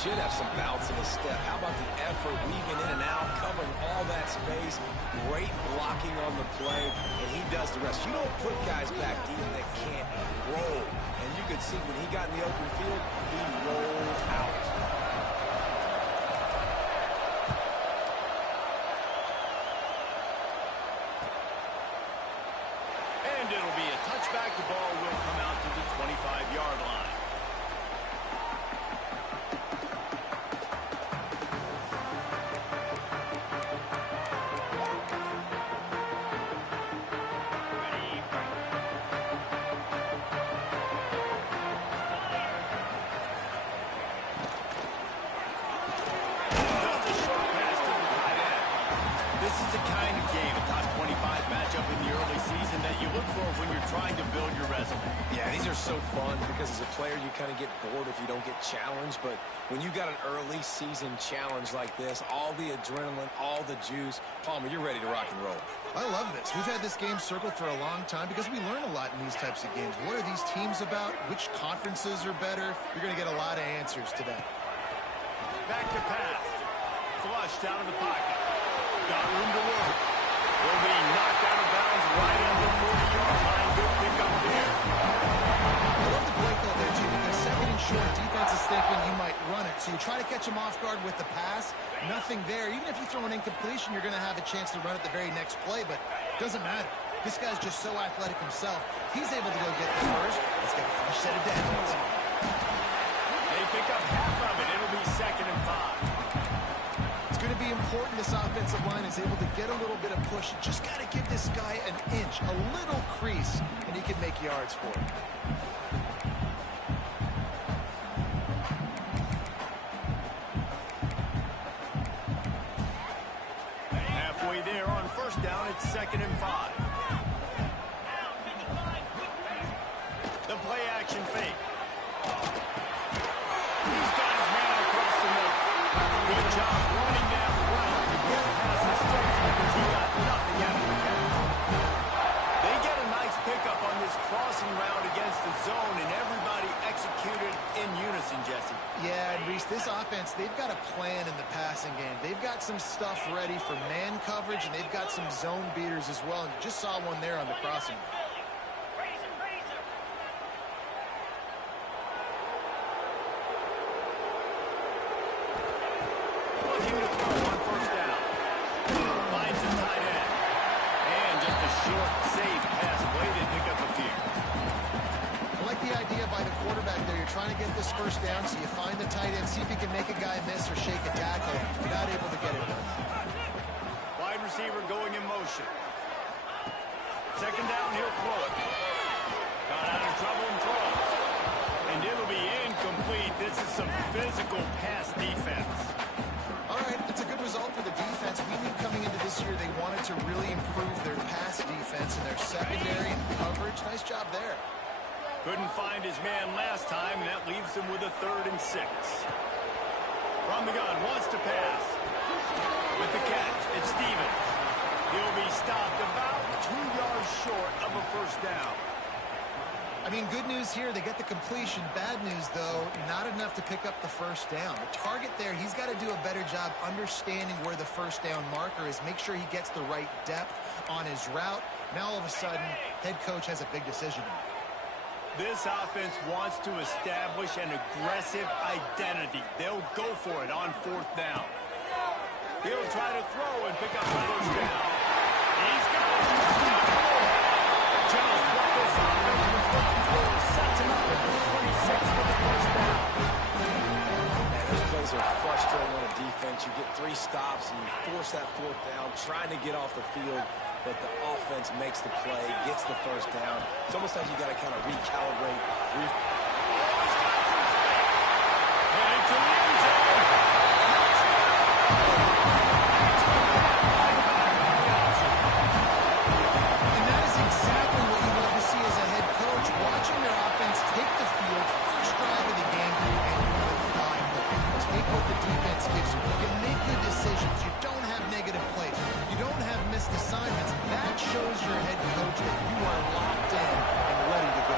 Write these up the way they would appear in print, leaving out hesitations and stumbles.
should have some bounce in his step. How about the effort, weaving in and out, covering all that space, great blocking on the play, and he does the rest. You don't put guys back deep that can't roll. And you could see when he got in the open field, he rolled out. And it'll be a touchback. The ball will come out to the 25-yard line. So fun because as a player you kind of get bored if you don't get challenged, but when you got an early season challenge like this, all the adrenaline, all the juice, Palmer, you're ready to rock and roll. I love this. We've had this game circled for a long time because we learn a lot in these types of games. What are these teams about? Which conferences are better? You're going to get a lot of answers today. Back to pass. Flushed out of the pocket. Got room to work. Will be knocked out of bounds right at the 40-yard line. Good pick up there. I love the play call there, too, because second and short, defense is thinking you might run it. So you try to catch him off guard with the pass. Nothing there. Even if you throw an incompletion, you're going to have a chance to run it the very next play, but it doesn't matter. This guy's just so athletic himself. He's able to go get the first. Let's get a fresh set of downs. They pick up half of it. It'll be 2nd and 5. It's going to be important this offensive line is able to get a little bit of push. You just got to give this guy an inch, a little crease, and he can make yards for it. Halfway there on first down, it's 2nd and 5. The play action fake. He's got his man across the middle. Good job running that route to get past his sticks because he got nothing out of it. They get a nice pickup on this crossing route against the zone, and everybody executed in unison, Jesse. Yeah, and Reese, this offense, they've got a plan in the passing game. They've got some stuff ready for man coverage, and they've got some zone beaters as well. And you just saw one there on the crossing route. Looking to throw on first down. Finds a tight end. And just a short, safe pass play to pick up a few. I like the idea by the quarterback there. You're trying to get this first down, so you find the tight end, see if you can make a guy miss or shake a tackle. You're not able to get it done. Wide receiver going in motion. 2nd down, he'll throw it. Got out of trouble and throws. And it'll be incomplete. This is some physical pass defense. All right, that's a good result for the defense. We knew coming into this year they wanted to really improve their pass defense and their secondary and coverage. Nice job there. Couldn't find his man last time, and that leaves him with a 3rd and 6. From the gun, wants to pass. With the catch, it's Stevens. He'll be stopped about 2 yards short of a first down. I mean, good news here, they get the completion. Bad news, though, not enough to pick up the first down. The target there, he's got to do a better job understanding where the first down marker is, make sure he gets the right depth on his route. Now, all of a sudden, head coach has a big decision. This offense wants to establish an aggressive identity. They'll go for it on 4th down. He'll try to throw and pick up the first down. He's got it. Just what this offense was looking for. Sets him up at the 26 for the first down. Man, those plays are frustrating on a defense. You get 3 stops and you force that 4th down, trying to get off the field, but the offense makes the play, gets the first down. It's almost like you got to kind of recalibrate. And to the end zone. And that is exactly what you love to see as a head coach, watching their offense take the field, first drive of the game, and really fly. Take what the defense gives you. You can make good decisions. You don't have negative plays. You don't have missed assignments. That shows your head coach that you are locked in and ready to go.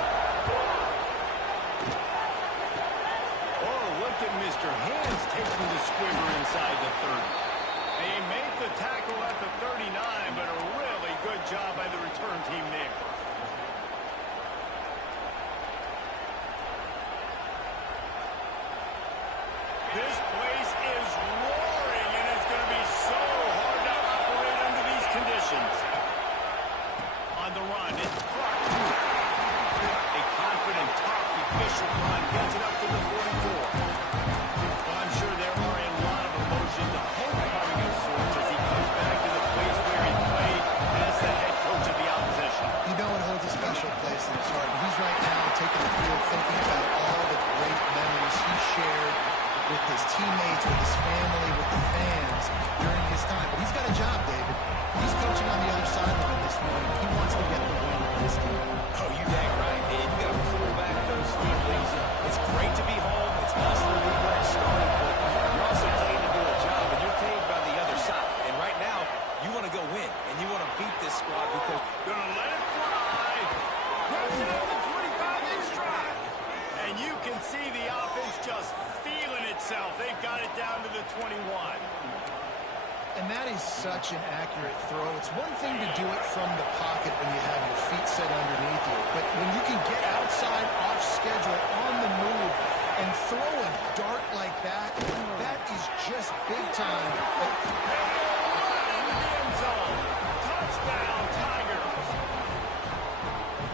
Oh, look at Mr. hands taking the squibber inside the 30. They made the tackle at the 39, but a really good job by the return team there. This place is roaring, and it's going to be so hard to operate under these conditions. On the run, it's Clark. A confident, tough, efficient run gets it up to the 44. Well, I'm sure there are a lot of emotions, a homecoming of sorts, as he comes back to the place where he played as the head coach of the opposition. You know it holds a special place in his heart. And he's right now taking the field thinking about all the great memories he shared with his teammates, with his family, with the fans during his time. But he's got a job, David. He's coaching on the other sideline this morning. He wants to get the win for his team. Oh, you dang right, man. You got to pull back those feelings. It's great to be home. It's awesome to be where it started, but you're also paid to do a job, and you're paid by the other side. And right now, you want to go win, and you want to beat this squad because Gonna let it fly. Runs it over the 25-inch drive. And you can see the offense just feeling itself. They've got it down to the 21. And that is such an accurate throw. It's one thing to do it from the pocket when you have your feet set underneath you, but when you can get outside, off schedule, on the move, and throw a dart like that, that is just big time. Into the end zone. Touchdown, Tigers.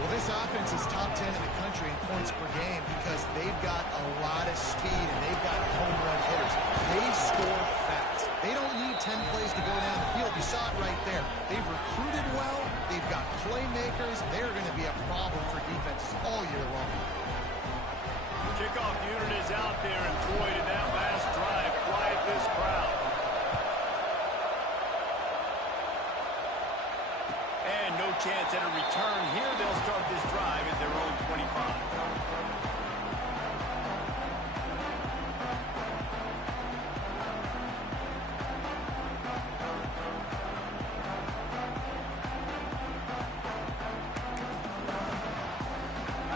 Well, this offense is top 10 in the country in points per game because they've got a lot of speed and they've got home run hitters. They score fast. They don't need 10 plays to go down the field. You saw it right there. They've recruited well. They've got playmakers. They're going to be a problem for defenses all year long. The kickoff unit is out there, and boy, did that last drive quiet this crowd. And no chance at a return here. They'll start this drive at their own 25.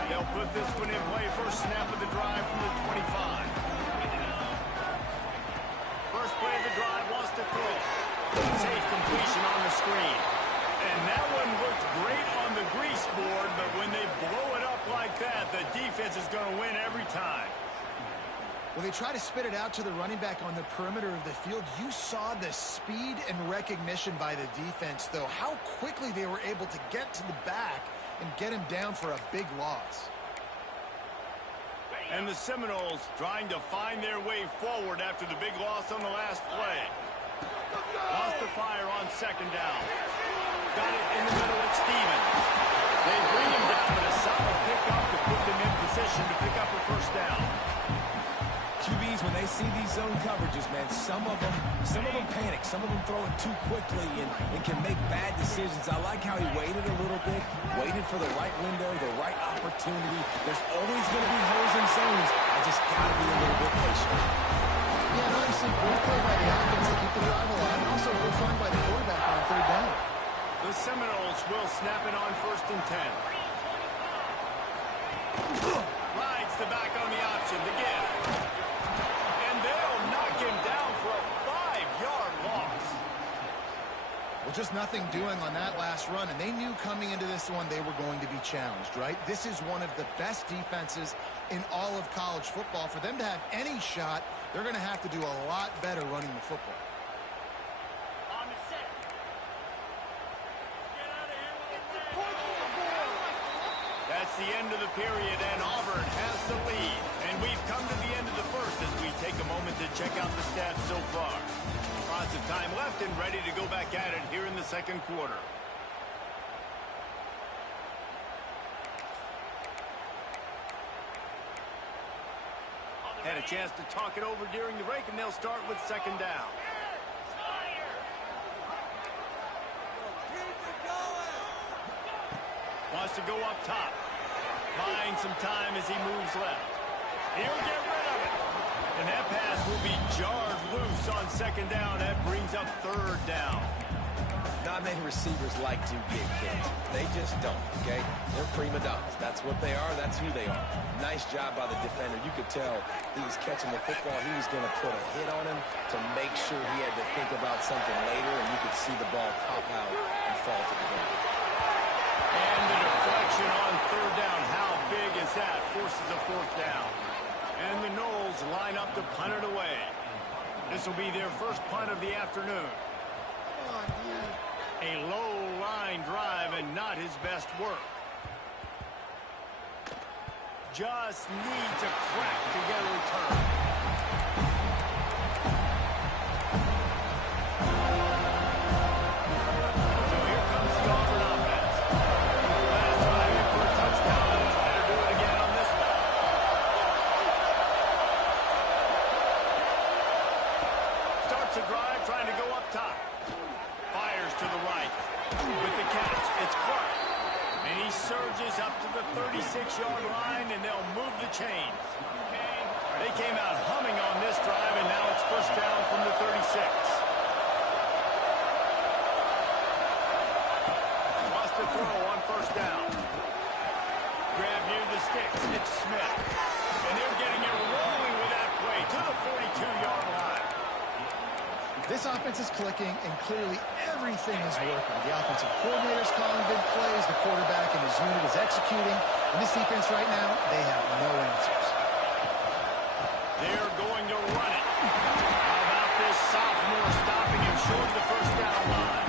They'll put this one in play. First snap of the drive from the 25. First play of the drive wants to throw. Safe completion on the screen. And that one looked great on the grease board, but when they blow it up like that, the defense is going to win every time. Well, they try to spit it out to the running back on the perimeter of the field. You saw the speed and recognition by the defense, though. How quickly they were able to get to the back and get him down for a big loss. And the Seminoles trying to find their way forward after the big loss on the last play. Lost the fire on second down. Got it in the middle at Stevens. They bring him down, but a solid pickup to put them in position to pick up a first down. QBs, when they see these zone coverages, man, some of them panic. Some of them throw it too quickly and can make bad decisions. I like how he waited a little bit, waited for the right window, the right opportunity. There's always going to be holes in zones. I just got to be a little bit patient. Yeah, and obviously, great play by the offense to keep the drive alive, and also good find by the quarterback on third down. The Seminoles will snap it on 1st and 10. Rides the back on the option, the give. And they'll knock him down for a 5-yard loss. Well, just nothing doing on that last run, and they knew coming into this one they were going to be challenged, right? This is one of the best defenses in all of college football. For them to have any shot, they're going to have to do a lot better running the football. On the set. Get out of here with a That's the end of the period, and Auburn has the lead. And we've come to the end of the first as we take a moment to check out the stats so far. Lots of time left and ready to go back at it here in the second quarter. Had a chance to talk it over during the break, and they'll start with second down. Wants to go up top. Buying some time as he moves left. He'll get rid of it. And that pass will be jarred loose on second down. That brings up third down. Not many receivers like to get hit. They just don't, okay? They're prima donnas. That's what they are. That's who they are. Nice job by the defender. You could tell he was catching the football. He was going to put a hit on him to make sure he had to think about something later, and you could see the ball pop out and fall to the ground. And the deflection on third down. How big is that? Forces a fourth down. And the Noles line up to punt it away. This will be their first punt of the afternoon. A low line drive and not his best work. Just needs a crack to get a return. So here comes the Auburn offense. Last drive in for a touchdown. They'll try to do it again on this one. Starts a drive trying to go up top. Fires to the right. With the catch, it's Clark. And he surges up to the 36-yard line, and they'll move the chains. They came out humming on this drive, and now it's first down from the 36. Lost a throw on first down. Grab near the sticks. It's Smith. And they're getting it rolling with that play to the 42-yard line. This offense is clicking, and clearly everything is working. The offensive coordinator's calling big plays. The quarterback and his unit is executing. And this defense right now, they have no answers. They're going to run it. How about this sophomore stopping him short of the first down line?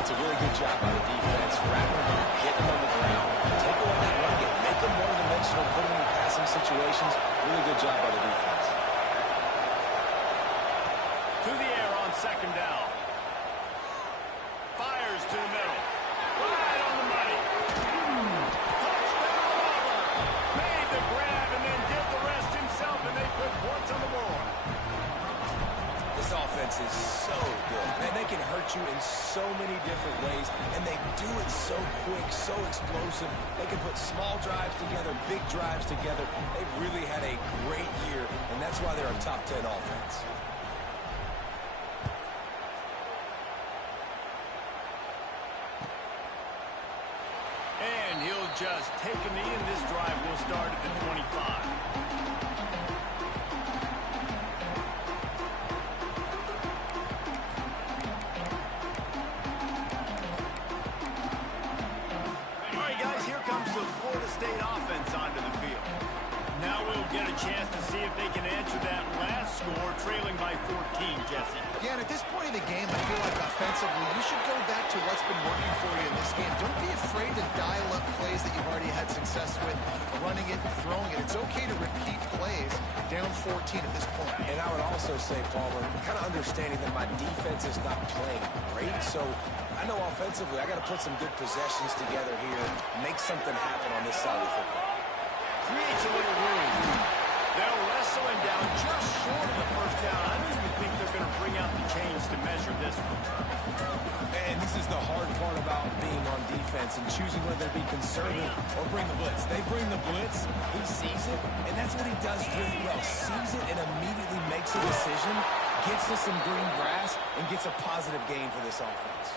That's a really good job by the defense. Wrapping him up, getting him on the ground, take away that run game, make him one-dimensional, put him in passing situations. Really good job by the defense. To the air on second down. Fires to the middle. Right on the money. Touchdown Auburn. Made the grab and then did the rest himself, and they put points on the board. This offense is so good. Man, they can hurt you in so many different ways, and they do it so quick, so explosive. They can put small drives together, big drives together. They've really had a great year, and that's why they're a top 10 offense. And he'll just take a knee, and this drive will start at the 25. All right, guys, here comes the Florida State offense onto the field. Now we'll get a chance to see if they can answer that last score, trailing by 14, Jesse. Yeah, and at this point in the game, I feel like offensively, you should go back to what's been working for you in this game. Don't be afraid to dial up plays that you've already had success with, running it and throwing it. It's okay to repeat plays down 14 at this point. And I would also say, Palmer, kind of understanding that my defense is not playing great, so I know offensively I got to put some good possessions together here, make something happen on this side of the football. Creates a little room. They'll wrestle him down just short of the first down. I don't even think they're going to bring out the chains to measure this one. And this is the hard part about being on defense and choosing whether to be conservative or bring the blitz. They bring the blitz, he sees it, and that's what he does really well. Sees it and immediately makes a decision, gets to some green grass, and gets a positive gain for this offense.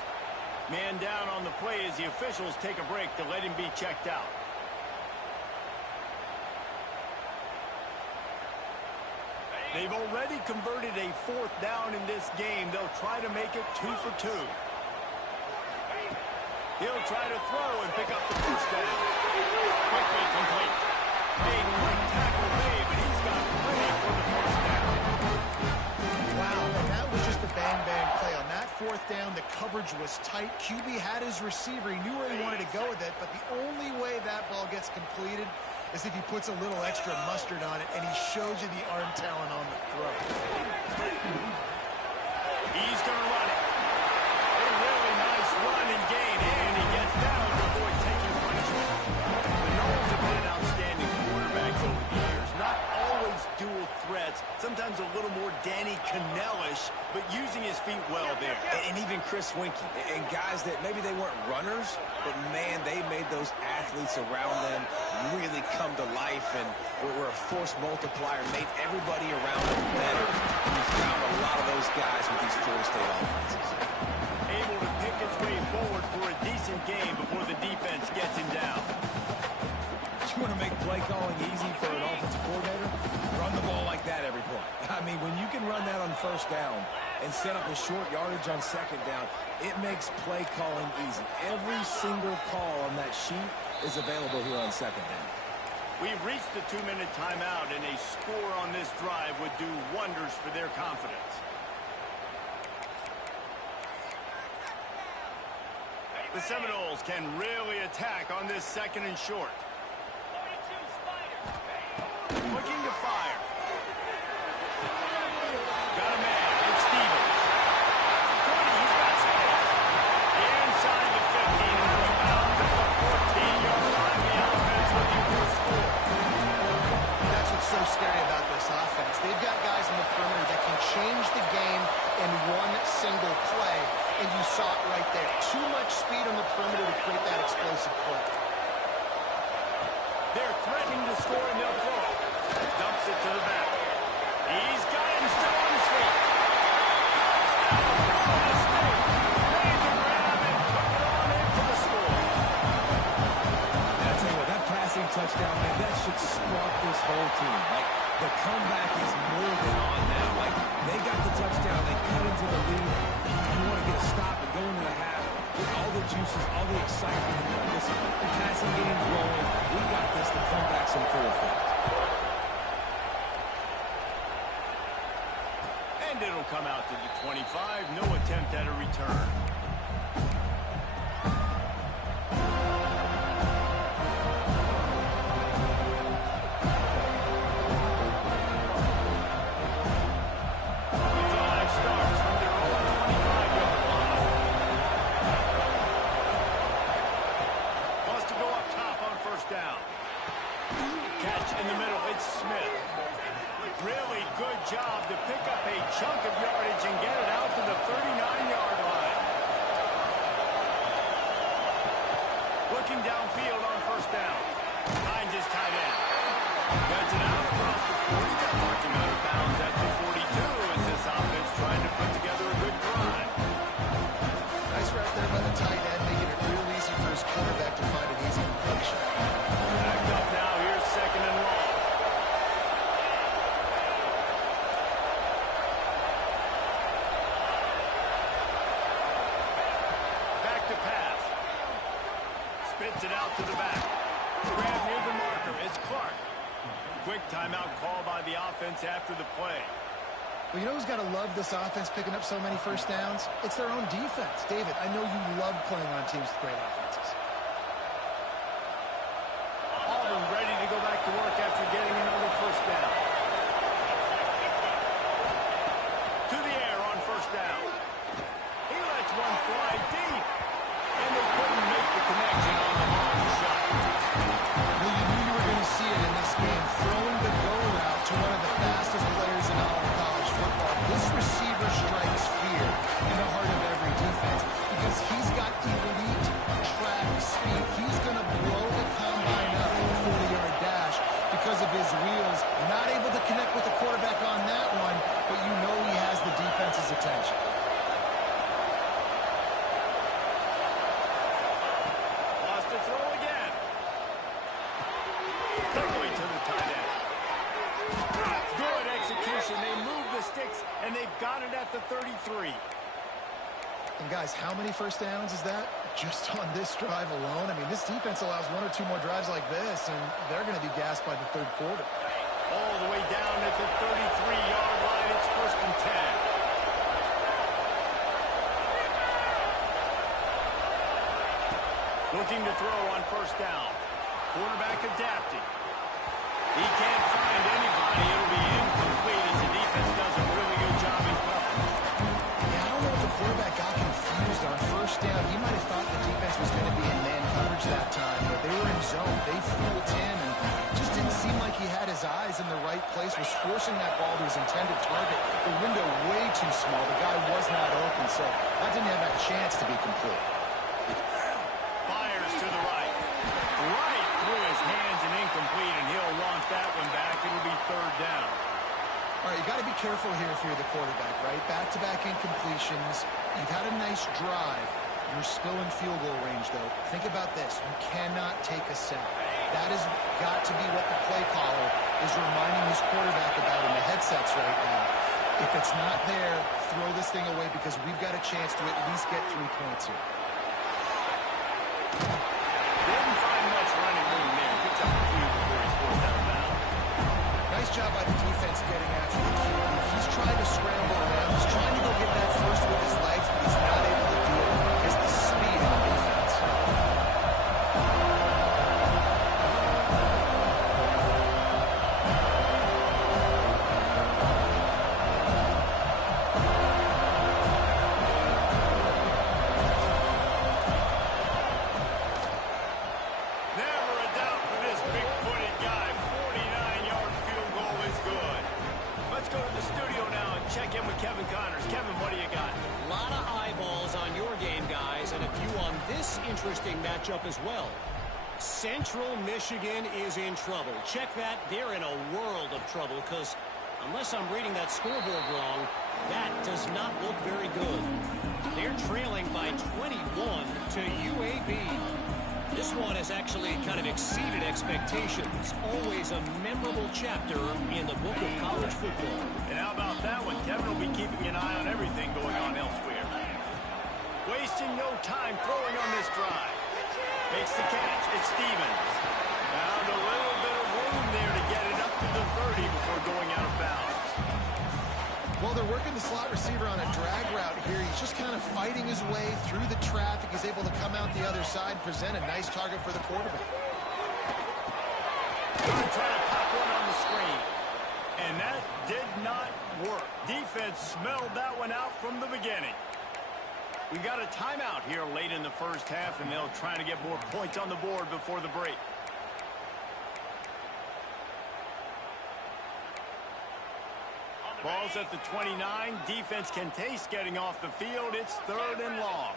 Man down on the play as the officials take a break to let him be checked out. They've already converted a fourth down in this game. They'll try to make it 2 for 2. He'll try to throw and pick up the first down. Quickly complete. A quick tackle made, but he's got plenty for the first down. Wow, and that was just a bang-bang play. On that fourth down, the coverage was tight. QB had his receiver. He knew where he wanted to go with it, but the only way that ball gets completed is if he puts a little extra mustard on it, and he shows you the arm talent on the throw. He's going to run it. A really nice run and gain, and he gets down to avoid taking punishment. The Noles have had outstanding quarterbacks over the years. Not always dual threats. Sometimes a little more Danny Cannell-ish, but using his feet well there. And even Chris Winkie, and guys that maybe they weren't runners, but man, they made those athletes around them really come to life and were a force multiplier, made everybody around them better. And you found a lot of those guys with these Florida State offenses. Able to his way forward for a decent game before the defense gets him down. You want to make play calling easy for an offensive coordinator? Run the ball like that every play. I mean, when you can run that on first down and set up a short yardage on second down, it makes play calling easy. Every single call on that sheet is available here on second down. We've reached the 2-minute timeout, and a score on this drive would do wonders for their confidence. The Seminoles can really attack on this second and short. Looking to fire. Got a man. It's Stevens. 20, he's got space. Inside the 15, and rebound at the 14-yard line. The offense looking for a score. That's what's so scary about this offense. They've got guys in the perimeter that can change the game in one single play, and you saw it right there. Too much speed on the perimeter to create that explosive play. They're threatening to score, and they'll throw it. Dumps it to the back. He's got him still on his feet. Mistake. Made the grab and took it on in for the score. I tell you what, that passing touchdown, man, that should spark this whole team. Like, the comeback is more than on now. Like, they got the touchdown, they cut into the lead. You want to get a stop and go into the half with all the juices, all the excitement. Listen, the passing game's rolling. We got this. The comeback's in full effect. And it'll come out to the 25. No attempt at a return. Really good job to pick up a chunk of yardage and get it out to the 39-yard line. Looking downfield on first down. Finds his tight end. Gets it out across the 40. Got knocked him out of bounds at the 42 as this offense trying to put together a good drive. Nice route there by the tight end, making it real easy for his quarterback to find an easy completion. Backed up now. Here's second and long. Spits it out to the back. Grab near the marker. It's Clark. Quick timeout call by the offense after the play. Well, you know who's got to love this offense picking up so many first downs? It's their own defense. David, I know you love playing on teams with great offenses. Auburn ready to go back to work after getting another first down. To the air on first down. He lets one fly deep. And they couldn't make the connection on the long shot. Well, you knew you were going to see it in this game. Throwing the go route to one of the fastest players in all of college football. This receiver strikes fear in the heart of every defense because he's got elite track speed. He's going to blow the combine up in a 40-yard dash because of his wheels. Not able to connect with the quarterback on that one, but you know he has the defense's attention. They move the sticks, and they've got it at the 33. And guys, how many first downs is that? Just on this drive alone? I mean, this defense allows one or two more drives like this, and they're going to be gassed by the third quarter. All the way down at the 33-yard line. It's first and 10. Looking to throw on first down. Quarterback adapting. He can't find anybody. It'll be incomplete as the defense does a really good job in coverage. Yeah, I don't know if the quarterback got confused on first down. He might have thought the defense was going to be in man coverage that time, but they were in zone. They fooled him and just didn't seem like he had his eyes in the right place, was forcing that ball to his intended target. The window way too small. The guy was not open, so that didn't have a chance to be complete. Fires to the right. Right through his hands and incomplete, and he'll want that one back. It'll be third down. All right, you got to be careful here if you're the quarterback, right? Back-to-back incompletions. You've had a nice drive. You're still in field goal range, though. Think about this. You cannot take a sack. That has got to be what the play caller is reminding his quarterback about in the headsets right now. If it's not there, throw this thing away because we've got a chance to at least get 3 points here. Didn't find much running room there. Picks up a few before he's forced out of bounds. Nice job by the defense getting after the QB. He's trying to scramble around. He's trying to go get that first with his legs, but he's not able to do it because the speed on defense. Never a doubt for this big-footed guy. 49-yard field goal is good. Let's go to the studio now and check in with Kevin Connors. Kevin, what do you got? A lot of eyeballs on your game, guys, and a few on this interesting matchup as well. Central Michigan is in trouble. Check that. They're in a world of trouble because unless I'm reading that scoreboard wrong, that does not look very good. They're trailing by 21 to UAB. This one has actually kind of exceeded expectations. Always a memorable chapter in the book of college football. And how about that one? Kevin will be keeping an eye on everything going on elsewhere. Wasting no time throwing on this drive. Makes the catch. It's Stevens. Found a little bit of room there to get it up to the 30 before going out of bounds. Well, they're working the slot receiver on a drag route here. He's just kind of fighting his way through the traffic. He's able to come out the other side and present a nice target for the quarterback. Trying to pop one on the screen. And that did not work. Defense smelled that one out from the beginning. We got a timeout here late in the first half, and they'll try to get more points on the board before the break. Ball's at the 29. Defense can taste getting off the field. It's 3rd and long.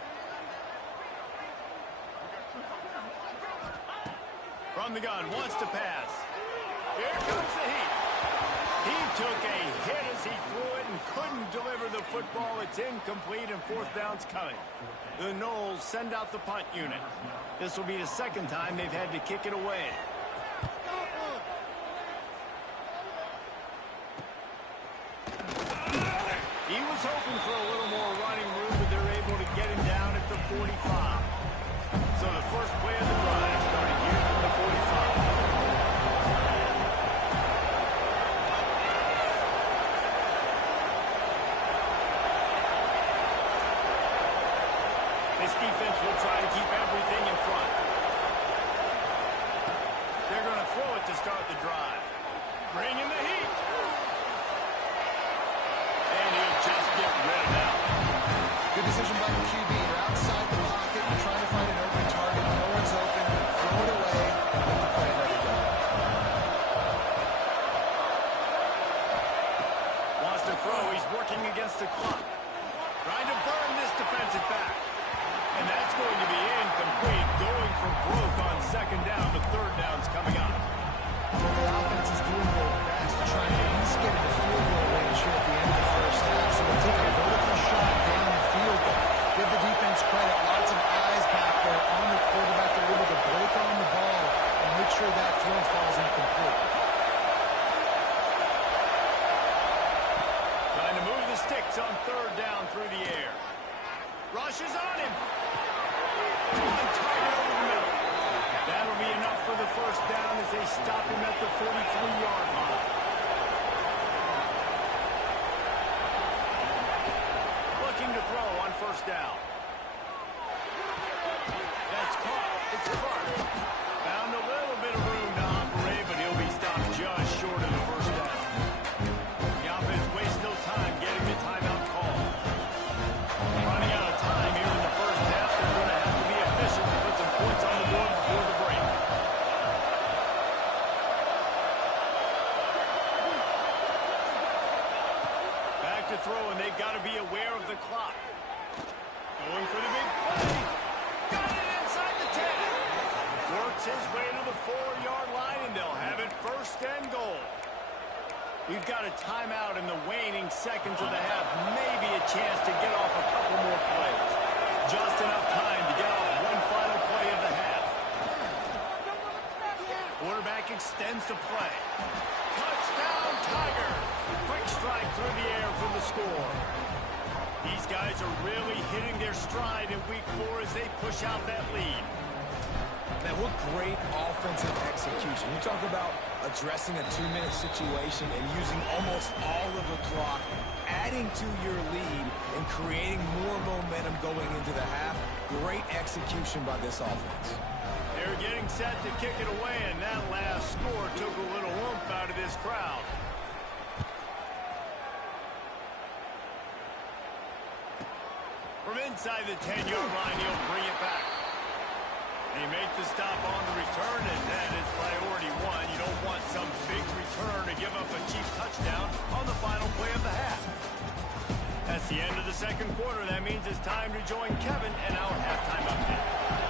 From the gun, wants to pass. Here comes the heat. He took a hit as he threw it and couldn't deliver the football. It's incomplete and 4th down's coming. The Noles send out the punt unit. This will be the 2nd time they've had to kick it away. He was hoping for a little more running room, but they're able to get him down at the 45. So the first play of the drive starting here from the 45. This defense will try to keep everything in front. They're going to throw it to start the drive. Bring in the heat. And he'll just get rid of that. Good decision by the QB. You're outside the pocket. You're trying to find an open target. No one's open. Throw it away. And let the play let it go. Wants to throw. He's working against the clock. Trying to burn this defensive back. And that's going to be incomplete. Going for broke on 2nd down, but 3rd down's coming up. The offense is doing their best to try and at least get into field goal range here at the end of the first half. So we'll take a vertical shot down the field, but give the defense credit. Lots of eyes back there on the quarterback. They're able to break on the ball and make sure that throw falls incomplete. Trying to move the sticks on 3rd down through the air. Rushes on him. On target over the middle. That'll be enough for the 1st down as they stop him at the 43-yard line. Looking to throw on 1st down. That's caught. It's Clark. Found a little bit of room to operate, but he'll be stopped just short of the 1st down. The offense wastes no time getting the timeout call. Running out of time here in the first half. They're going to have to be efficient to put some points on the board before the break. Back to throw, and they've got to be aware of the clock. Going for the big play. Got it inside the 10. Works his way to the 4-yard line, and they'll have it 1st and goal. We've got a timeout in the waning seconds of the half. Maybe a chance to get off a couple more plays. Just enough time to get off one final play of the half. Quarterback extends the play. Touchdown, Tiger! Quick strike through the air for the score. These guys are really hitting their stride in week 4 as they push out that lead. Man, what great offensive execution. You talk about addressing a 2-minute situation and using almost all of the clock, adding to your lead and creating more momentum going into the half. Great execution by this offense. They're getting set to kick it away, and that last score took a little oomph out of this crowd. From inside the 10-yard line, he'll bring it back. They make the stop on the return, and that is priority 1. You don't want some big return to give up a cheap touchdown on the final play of the half. That's the end of the second quarter. That means it's time to join Kevin and our halftime update.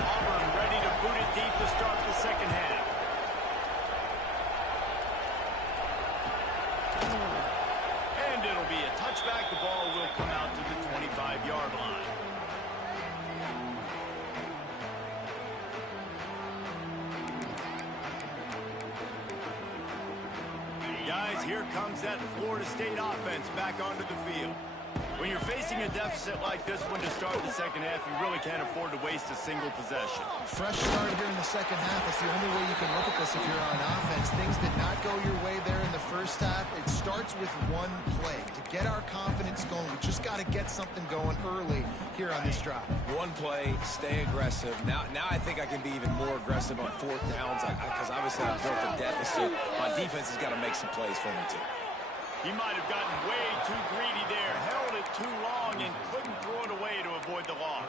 Auburn ready to boot it deep to start the second half. And it'll be a touchback. The ball will come out to the 25-yard line. Guys, here comes that Florida State offense back onto the field. When you're facing a deficit like this one to start the second half, you really can't afford to waste a single possession. Fresh start here in the second half. That's the only way you can look at this if you're on offense. Things did not go your way there in the first half. It starts with one play. To get our confidence going, we just got to get something going early here on this drive. One play, stay aggressive. Now I think I can be even more aggressive on 4th downs because obviously I've built a deficit. My defense has got to make some plays for me too. He might have gotten way too greedy there, held it too long, and couldn't throw it away to avoid the loss.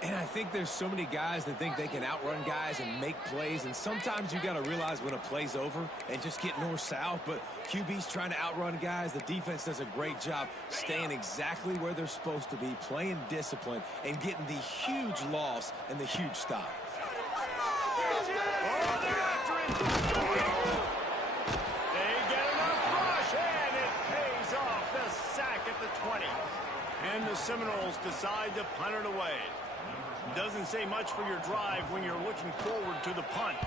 And I think there's so many guys that think they can outrun guys and make plays, and sometimes you got to realize when a play's over and just get north-south, but QB's trying to outrun guys. The defense does a great job staying exactly where they're supposed to be, playing discipline, and getting the huge loss and the huge stop. Oh, they're after it! At the 20. And the Seminoles decide to punt it away. Doesn't say much for your drive when you're looking forward to the punt.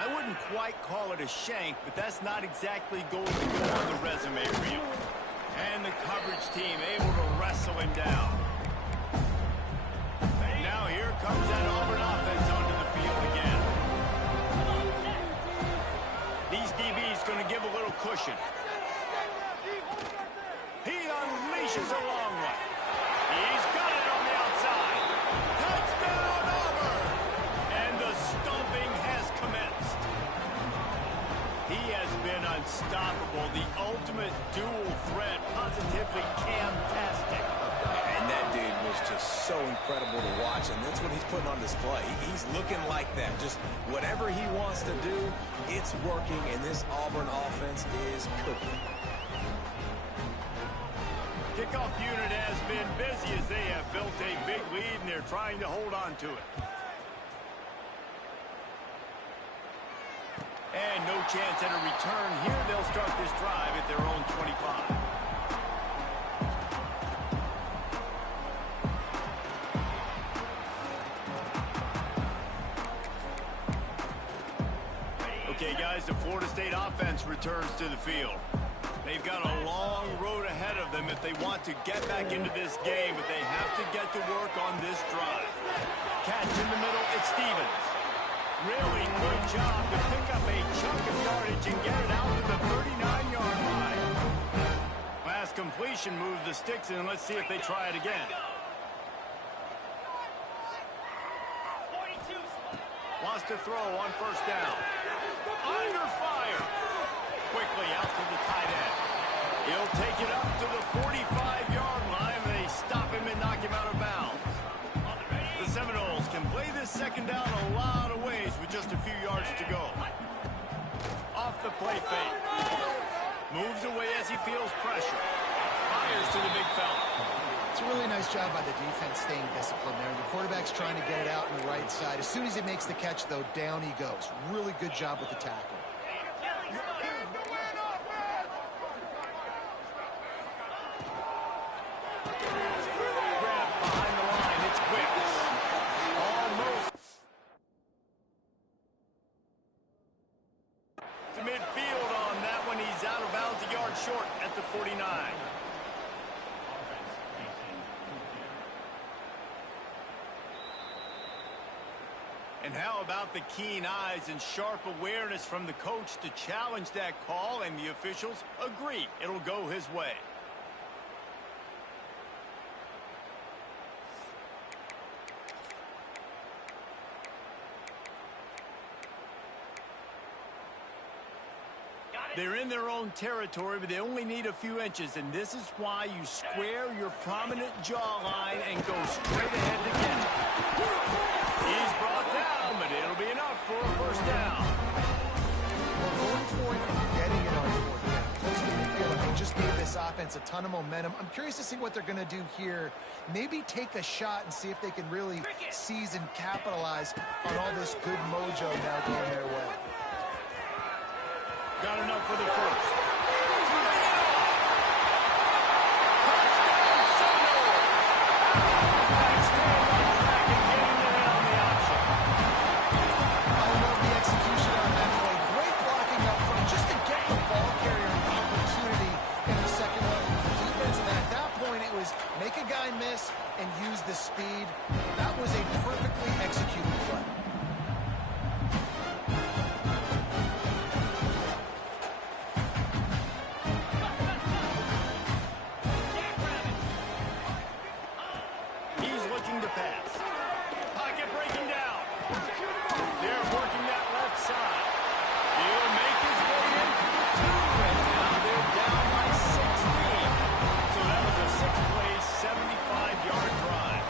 I wouldn't quite call it a shank, but that's not exactly going to go on the resume reel. And the coverage team able to wrestle him down. Now here comes that Auburn offense onto the field again. These DBs going to give a little cushion. He unleashes a long one. He's got it on the outside. Touchdown, Auburn! And the stomping has commenced. He has been unstoppable. The ultimate dual threat. Positively Cam-tastic. And that dude was just so incredible to watch, and that's what he's putting on display. He's looking like that. Just whatever he wants to do, it's working, and this Auburn offense is cooking. Kickoff unit has been busy as they have built a big lead, and they're trying to hold on to it. And no chance at a return here. They'll start this drive at their own 25. Okay, guys, the Florida State offense returns to the field. They've got a long road ahead of them if they want to get back into this game, but they have to get to work on this drive. Catch in the middle, it's Stevens. Really good job to pick up a chunk of yardage and get it out to the 39-yard line. Last completion moved the sticks in. Let's see if they try it again. Wants to throw on 1st down. Under fire. Quickly out to the tight end. He'll take it up to the 45-yard line. They stop him and knock him out of bounds. The Seminoles can play this second down a lot of ways with just a few yards to go. Off the play fake. Moves away as he feels pressure. Fires to the big fella. It's a really nice job by the defense staying disciplined there. The quarterback's trying to get it out on the right side. As soon as he makes the catch, though, down he goes. Really good job with the tackle. Grab behind the line. short at the 49. And how about the keen eyes and sharp awareness from the coach to challenge that call, and the officials agree it'll go his way. They're in their own territory, but they only need a few inches, and this is why you square your prominent jawline and go straight ahead to get it. He's brought down, but it'll be enough for a first down. Well, going for it and getting it on fourth down. Close to midfield, they just gave this offense a ton of momentum. I'm curious to see what they're going to do here. Maybe take a shot and see if they can really seize and capitalize on all this good mojo now going their way. Got enough for the first. Make a guy miss and use the speed. That was a perfectly executed play. He's looking to pass. Pocket breaking down. They're working that left side. He'll make his way in for the 2, and now they're down by 16. So that was a 6-play, 75-yard drive.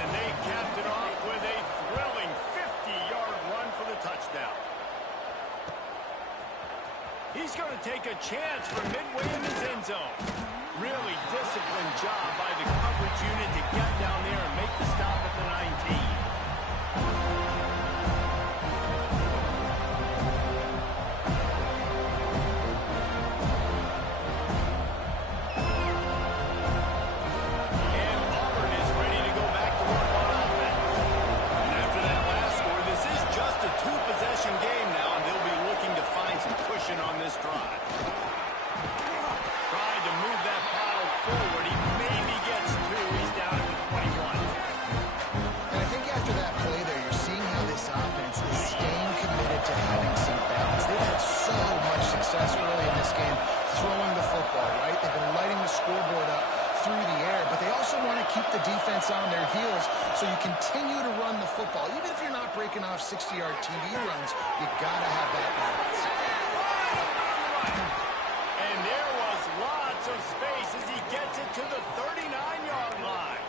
And they capped it off with a thrilling 50-yard run for the touchdown. He's going to take a chance from midway in his end zone. Really disciplined job by the coverage unit to get down there and make the stop at the 19. On this drive. Trying to move that pile forward. He maybe gets 2. He's down at the 21. And I think after that play there, you're seeing how this offense is staying committed to having some balance. They've had so much success early in this game throwing the football, right? They've been lighting the scoreboard up through the air, but they also want to keep the defense on their heels, so you continue to run the football. Even if you're not breaking off 60-yard TD runs, you got to have that balance. And there was lots of space as he gets it to the 39-yard line.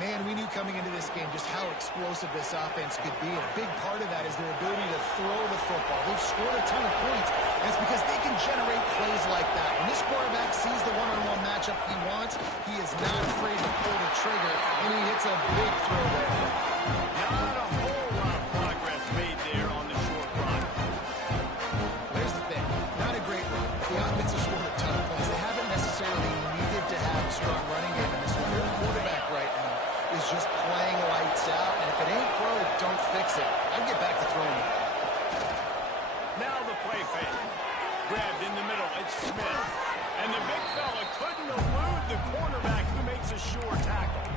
Man, we knew coming into this game just how explosive this offense could be. And a big part of that is their ability to throw the football. They've scored a ton of points, and it's because they can generate plays like that. When this quarterback sees the one-on-one matchup he wants, he is not afraid to pull the trigger, and he hits a big throw there. Not a whole lot of progress made there on the short run. There's the thing. Not a great run. The offense has scored a ton of points. They haven't necessarily needed to have a strong running game in this one. Their quarterback right now is just playing lights out, and if it ain't broke, don't fix it. I'd get back to throwing it. Now the play fake. Grabbed in the middle. It's Smith. And the big fella couldn't elude the cornerback who makes a sure tackle.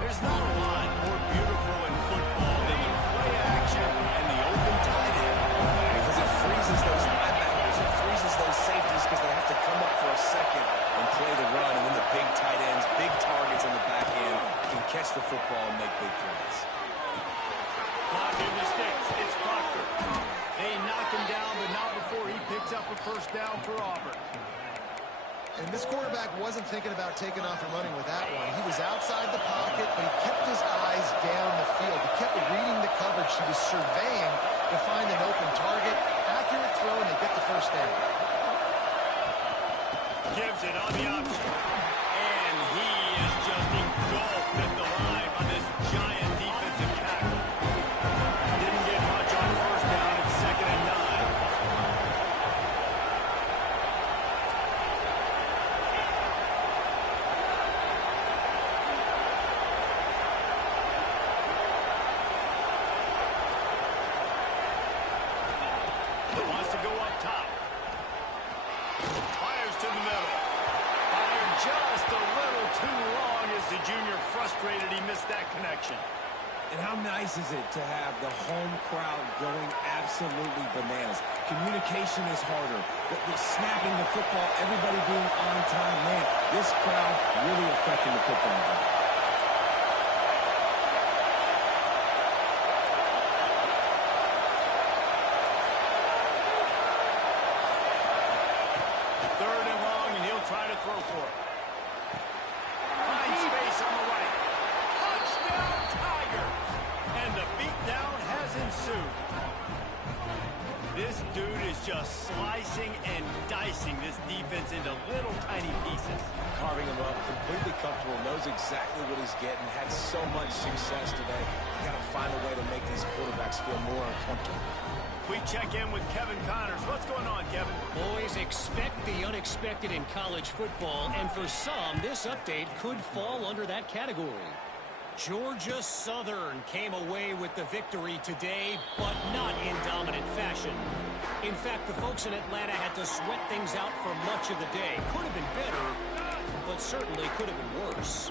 There's not a lot more beautiful in football than the play action and the open tight end. Because it freezes those linebackers. It freezes those safeties because they have to come up for a second and play the run. And then the big tight ends, big targets in the back end can catch the football and make big plays. Clock in the sticks. It's Proctor. They knock him down, but not before he picks up a first down for Auburn. And this quarterback wasn't thinking about taking off and running with that one. He was outside the pocket, but he kept his eyes down the field. He kept reading the coverage. He was surveying to find an open target. Accurate throw, and they get the first down. Gives it on the option. And he is just engulfed at the line by this giant defensive tackle. Didn't get much on first down. It's 2nd and 9. Wants to go up top. to the middle. Fired just a little too long as the junior frustrated he missed that connection. And how nice is it to have the home crowd going absolutely bananas? Communication is harder. The snapping the football, everybody being on time. Man, this crowd really affecting the football game. Third and long, and he'll try to throw for it. Finds space on the right. Touchdown, Tigers! And the beatdown has ensued. This dude is just slicing and dicing this defense into little tiny pieces. Carving him up, completely comfortable, knows exactly what he's getting, had so much success today. You got to find a way to make these quarterbacks feel more uncomfortable. We check in with Kevin Connors. What's going on, Kevin? Boys, expect the unexpected in college football, and for some, this update could fall under that category. Georgia Southern came away with the victory today, but not in dominant fashion. In fact, the folks in Atlanta had to sweat things out for much of the day. Could have been better, but certainly could have been worse.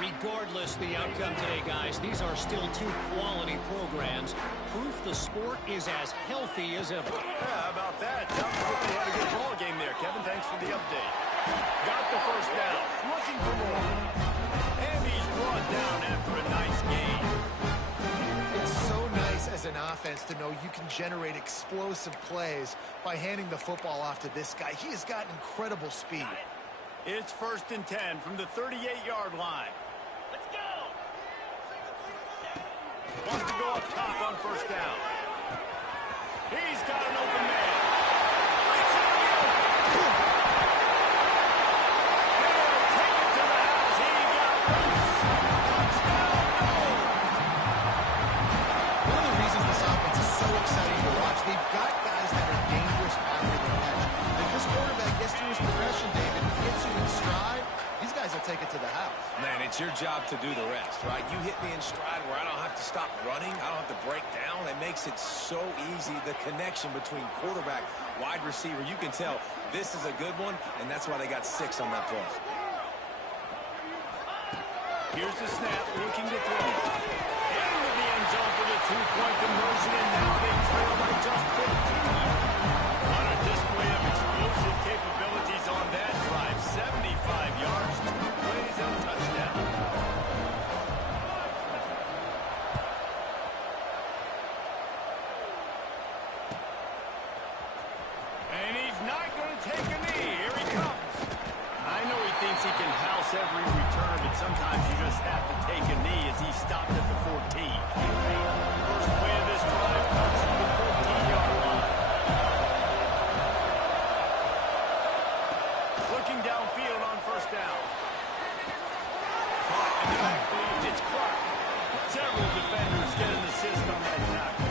Regardless the outcome today, guys, these are still two quality programs. Proof the sport is as healthy as ever. Yeah, how about that? Sounds as if they had a good ball game there, Kevin. Thanks for the update. Got the first down. Looking for more. And he's brought down after a nice game. It's so nice as an offense to know you can generate explosive plays by handing the football off to this guy. He has got incredible speed. It's 1st and 10 from the 38-yard line. Let's go! Wants to go up top on first down. He's got an open man. Breaks out the open. He'll take it to the house. He got loose. Touchdown, Noles. One of the reasons this offense is so exciting to watch, they've got guys that are dangerous after the catch. If this quarterback gets to his progression, David, gets you in stride, these guys will take it to the house. Man, it's your job to do the rest, right? You hit me in stride where I don't have to stop running. I don't have to break down. It makes it so easy. The connection between quarterback, wide receiver, you can tell this is a good one, and that's why they got 6 on that play. Here's the snap, looking to throw. Into the end zone for the 2-point conversion, and now they trail by just 15. What a display of explosive capabilities on that drive. 75 yards, 2 plays, and a touchdown. And he's not going to take a knee. Here he comes. I know he thinks he can house every return, but sometimes you just have to take a knee as he stopped at the 14. First play of this drive comes from the 14-yard line. Looking downfield on first down. Caught in the backfield, it's Clark. Several defenders get an assist on that tackle.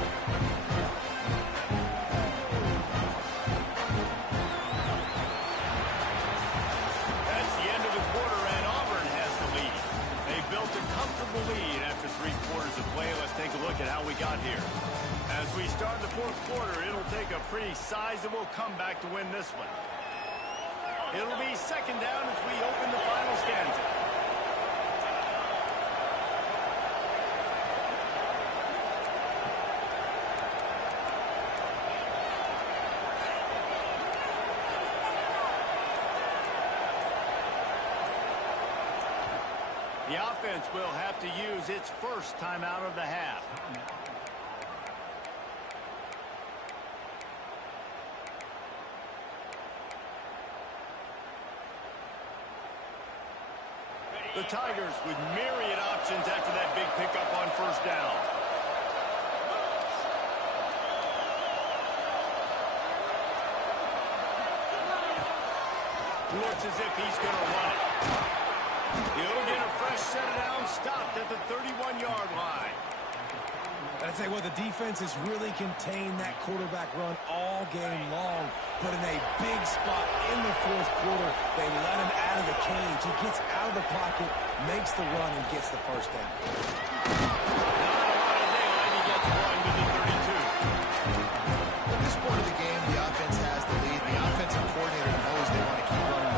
That's the end of the quarter, and Auburn has the lead. They built a comfortable lead after 3 quarters of play. Let's take a look at how we got here. As we start the 4th quarter, it'll take a pretty sizable comeback to win this one. It'll be 2nd down as we open the final stanza. The offense will have to use its first timeout of the half. The Tigers with myriad options after that big pickup on first down. Looks as if he's going to run it. He'll get a fresh set of downs, stopped at the 31-yard line. I'd say, well, the defense has really contained that quarterback run all game long, but in a big spot in the 4th quarter, they let him out of the cage. He gets out of the pocket, makes the run, and gets the first down. Not a lot of daylight. He gets one to the 32. At this point of the game, the offense has the lead. The offensive coordinator knows they want to keep running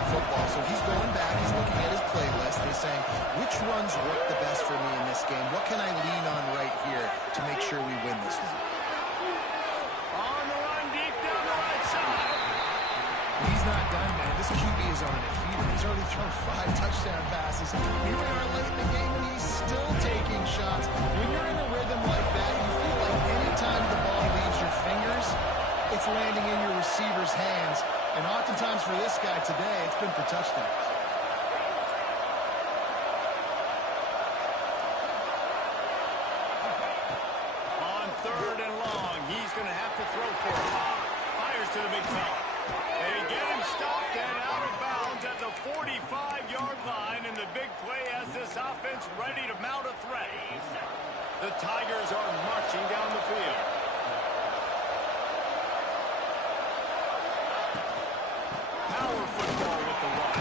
He's not done, man. This QB is on a heater. He's already thrown 5 touchdown passes. Here we are late in the game, and he's still taking shots. When you're in a rhythm like that, you feel like any time the ball leaves your fingers, it's landing in your receiver's hands. And oftentimes for this guy today, it's been for touchdowns. On 3rd and long, he's going to have to throw for it. Fires to the big fella. They get him stopped and out of bounds at the 45-yard line, and the big play has this offense ready to mount a threat. The Tigers are marching down the field. Power football with the run.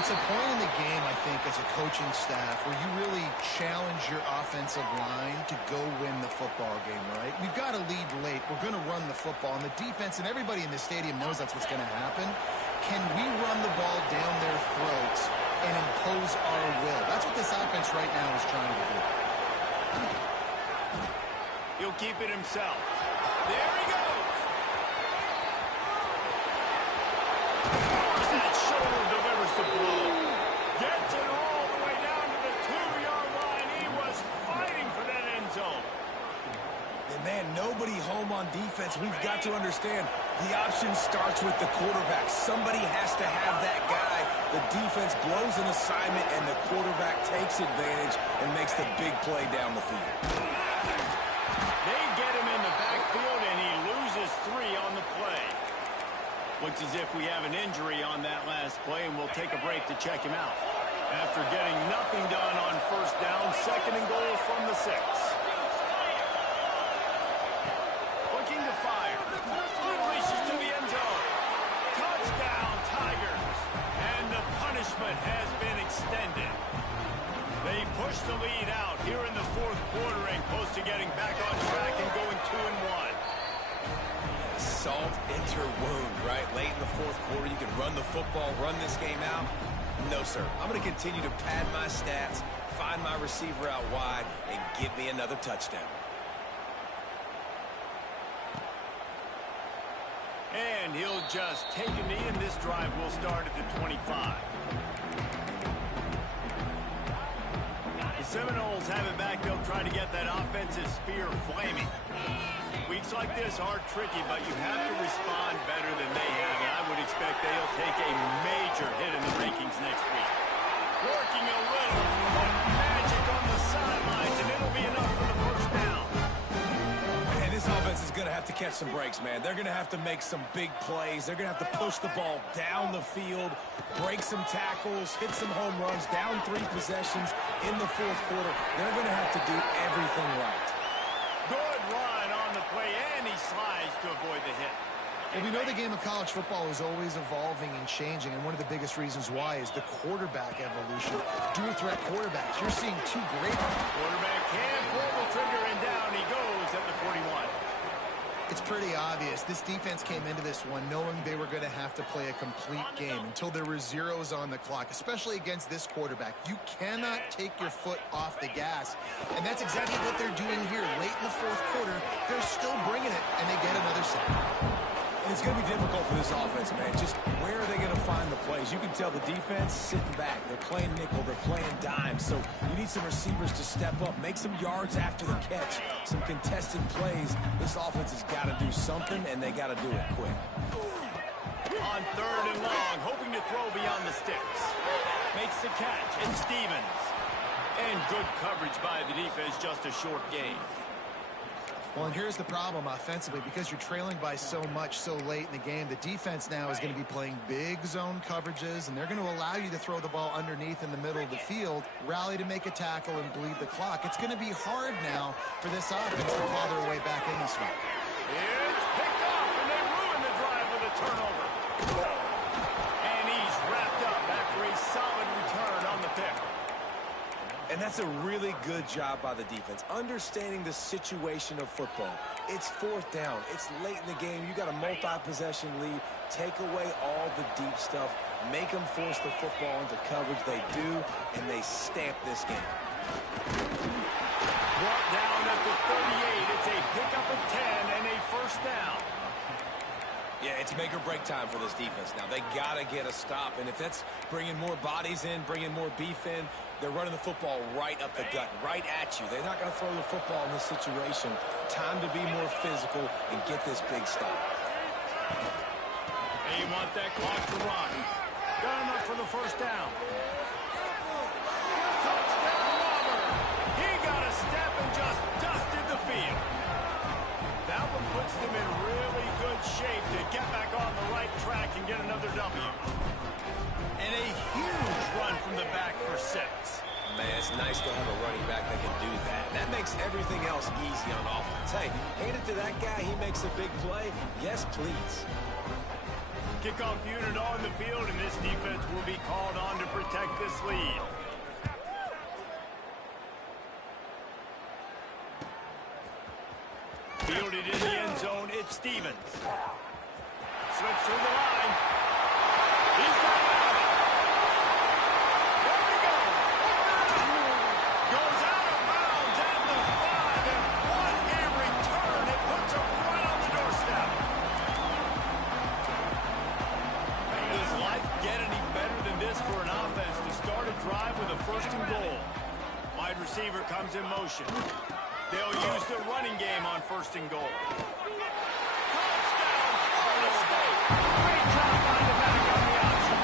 It's a point in the game, I think, as a coaching staff where you really challenge your offensive line to go win the football game, right? We've got to lead late. We're going to run the football. And the defense and everybody in the stadium knows that's what's going to happen. Can we run the ball down their throats and impose our will? That's what this offense right now is trying to do. He'll keep it himself. There he goes. That shoulder delivers the blow. Gets it all the way down to the 2-yard line. He was fighting for that end zone. And man, nobody home on defense. We've got to understand the option starts with the quarterback. Somebody has to have that guy. The defense blows an assignment, and the quarterback takes advantage and makes the big play down the field. They get him in the backfield, and he loses 3 on the play. Looks as if we have an injury on that last play, and we'll take a break to check him out. After getting nothing done on 1st down, 2nd and goal from the 6. Looking to fire. Unleashes to the end zone. Touchdown, Tigers. And the punishment has been extended. They push the lead out here in the 4th quarter and close to getting back on track and going 2-1. Salt into wound, right? Late in the 4th quarter, you can run the football, run this game out. No, sir. I'm going to continue to pad my stats, find my receiver out wide, and get me another touchdown. And he'll just take a knee, and this drive will start at the 25. The Seminoles have it back. They'll try to get that offensive spear flaming. Weeks like this are tricky, but you have to respond better than they have, and I would expect they'll take a major hit in the rankings next week. Working a little foot magic on the sidelines, and it'll be enough for the 1st down. Man, this offense is going to have to catch some breaks, man. They're going to have to make some big plays. They're going to have to push the ball down the field, break some tackles, hit some home runs, down 3 possessions in the 4th quarter. They're going to have to do everything right. Good run on the play, and he slides to avoid the hit. Well, we know the game of college football is always evolving and changing, and one of the biggest reasons why is the quarterback evolution. Dual threat quarterbacks. You're seeing 2 great. Quarterback can pull the trigger, and down he goes at the 41. It's pretty obvious. This defense came into this one knowing they were going to have to play a complete game until there were zeros on the clock, especially against this quarterback. You cannot take your foot off the gas, and that's exactly what they're doing here. Late in the 4th quarter, they're still bringing it, and they get another sack. And it's going to be difficult for this offense, man. Just where are they going to find the plays? You can tell the defense sitting back. They're playing nickel. They're playing dime. So you need some receivers to step up, make some yards after the catch, some contested plays. This offense has got to do something, and they got to do it quick. On 3rd and long, hoping to throw beyond the sticks. Makes the catch, and Stevens. And good coverage by the defense, just a short gain. Well, and here's the problem offensively. Because you're trailing by so much so late in the game, the defense now is going to be playing big zone coverages, and they're going to allow you to throw the ball underneath in the middle of the field, rally to make a tackle, and bleed the clock. It's going to be hard now for this offense to claw their way back in this one. It's picked off, and they ruin the drive with a turnover. And he's wrapped up after a solid return on the pick. And that's a really good job by the defense, understanding the situation of football. It's 4th down. It's late in the game. You got a multi-possession lead. Take away all the deep stuff. Make them force the football into coverage. They do, and they stamp this game. Brought down at the 38. It's a pickup of 10 and a 1st down. Yeah, it's make or break time for this defense now. They got to get a stop, and if that's bringing more bodies in, bringing more beef in, they're running the football right up the gut, right at you. They're not going to throw the football in this situation. Time to be more physical and get this big stop. They want that clock to run. Got enough for the first down. Touchdown, Robert. He got a step and just dusted the field. That one puts them in really good shape to get back on the right track and get another W. And a huge run from the back for 6. Man, it's nice to have a running back that can do that. That makes everything else easy on offense. Hey, hand it to that guy. He makes a big play. Yes, please. Kickoff unit on the field, and this defense will be called on to protect this lead. Fielded in the end zone, it's Stevens. Slips through the line. He's got it out. There we go. Goes out of bounds at the 5, and what a return. It puts him right on the doorstep. Does life get any better than this for an offense to start a drive with a 1st and goal? Wide receiver comes in motion. They'll use the running game on 1st and goal. Touchdown, Florida State. Great job by the back on the option.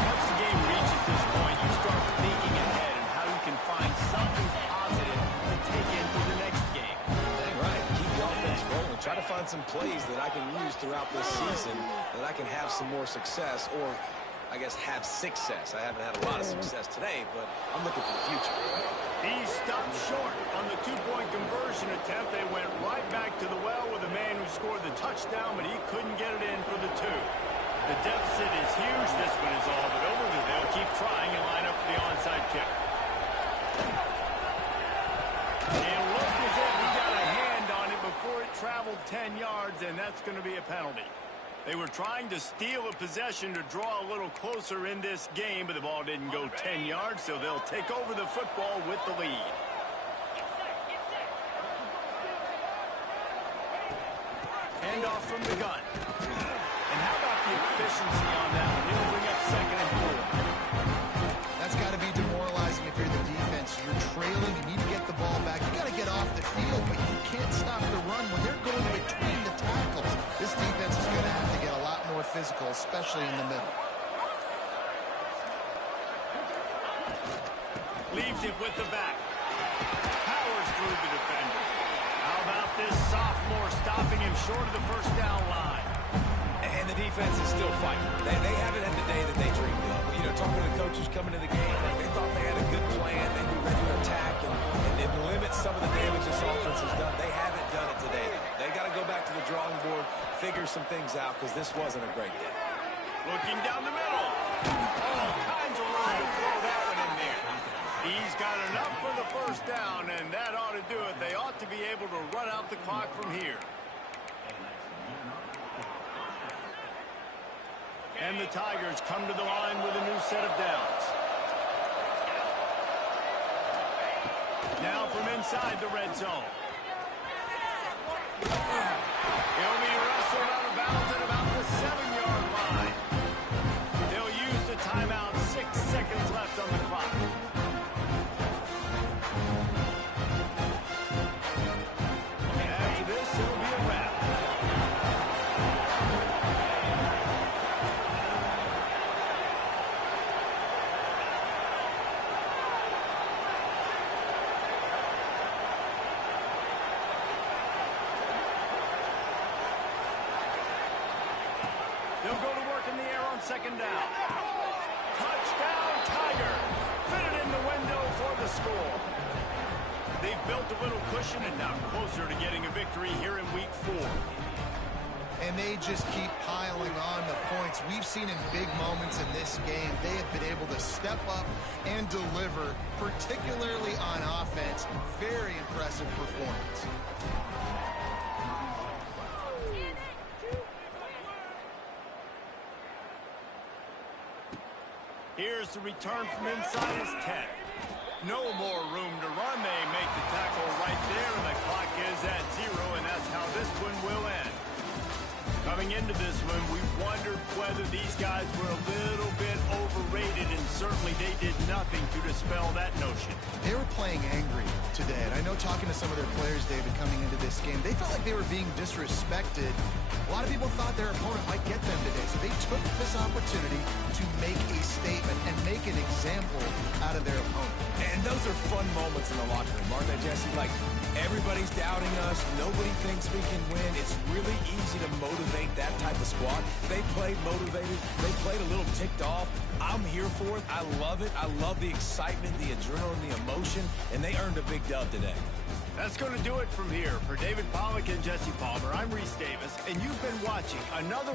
Once the game reaches this point, you start thinking ahead and how you can find something positive to take into the next game. Dang right. Keep the offense rolling. Try to find some plays that I can use throughout this season that I can have some more success, or I guess have success. I haven't had a lot of success today, but I'm looking for the future. He stopped short on the 2-point conversion attempt. They went right back to the well with the man who scored the touchdown, but he couldn't get it in for the 2. The deficit is huge. This one is all but over. They'll keep trying and line up for the onside kick. It looked as if he got a hand on it before it traveled 10 yards, and that's going to be a penalty. They were trying to steal a possession to draw a little closer in this game, but the ball didn't go 10 yards, so they'll take over the football with the lead. Handoff from the gun. And how about the efficiency on that one? He'll bring up 2nd and 4. That's got to be demoralizing if you're the defense. You're trailing. You need to get the ball back. You got to get off the field, but you can't stop the run when they're going between the tackles. This defense is going to have to get a lot more physical, especially in the middle. Leaves it with the back. Powers through the defender. How about this sophomore stopping him short of the 1st down line? And the defense is still fighting. They haven't had the day that they dreamed of. You know, talking to the coaches coming to the game, they thought they had a good plan. They'd be ready to attack and limit some of the damage this offense has done. They haven't done it today, though. They got to go back to the drawing board, figure some things out, because this wasn't a great day. Looking down the middle. All kinds of room to throw that one in there. He's got enough for the 1st down, and that ought to do it. They ought to be able to run out the clock from here. And the Tigers come to the line with a new set of downs. Now from inside the red zone. He'll be wrestled out of bounds at about the 7-yard line. They'll use the timeout. 6 seconds left on the clock. After this, it'll be a wrap. They'll go to work in the air on 2nd down. Touchdown, Tiger. Fitted in the window for the score. They've built a little cushion and now closer to getting a victory here in Week 4. And they just keep piling on the points. We've seen in big moments in this game, they have been able to step up and deliver, particularly on offense. Very impressive performance. Here's the return from inside his 10. No more room to run. They make the tackle right there, and the clock is at 0, and that's how this one will end. Coming into this one, we wondered whether these guys were a little bit overrated, and certainly they did nothing to dispel that notion. They were playing angry today, and I know talking to some of their players, David, coming into this game, they felt like they were being disrespected. A lot of people thought their opponent might get them today, so they took this opportunity to make a statement and make an example out of their opponent. And those are fun moments in the locker room, aren't they, Jesse? Like, everybody's doubting us. Nobody thinks we can win. It's really easy to motivate that type of squad. They played motivated. They played a little ticked off. I'm here for it. I love it. I love the excitement, the adrenaline, the emotion, and they earned a big dub today. That's going to do it from here. For David Pollack and Jesse Palmer, I'm Reese Davis, and you've been watching another...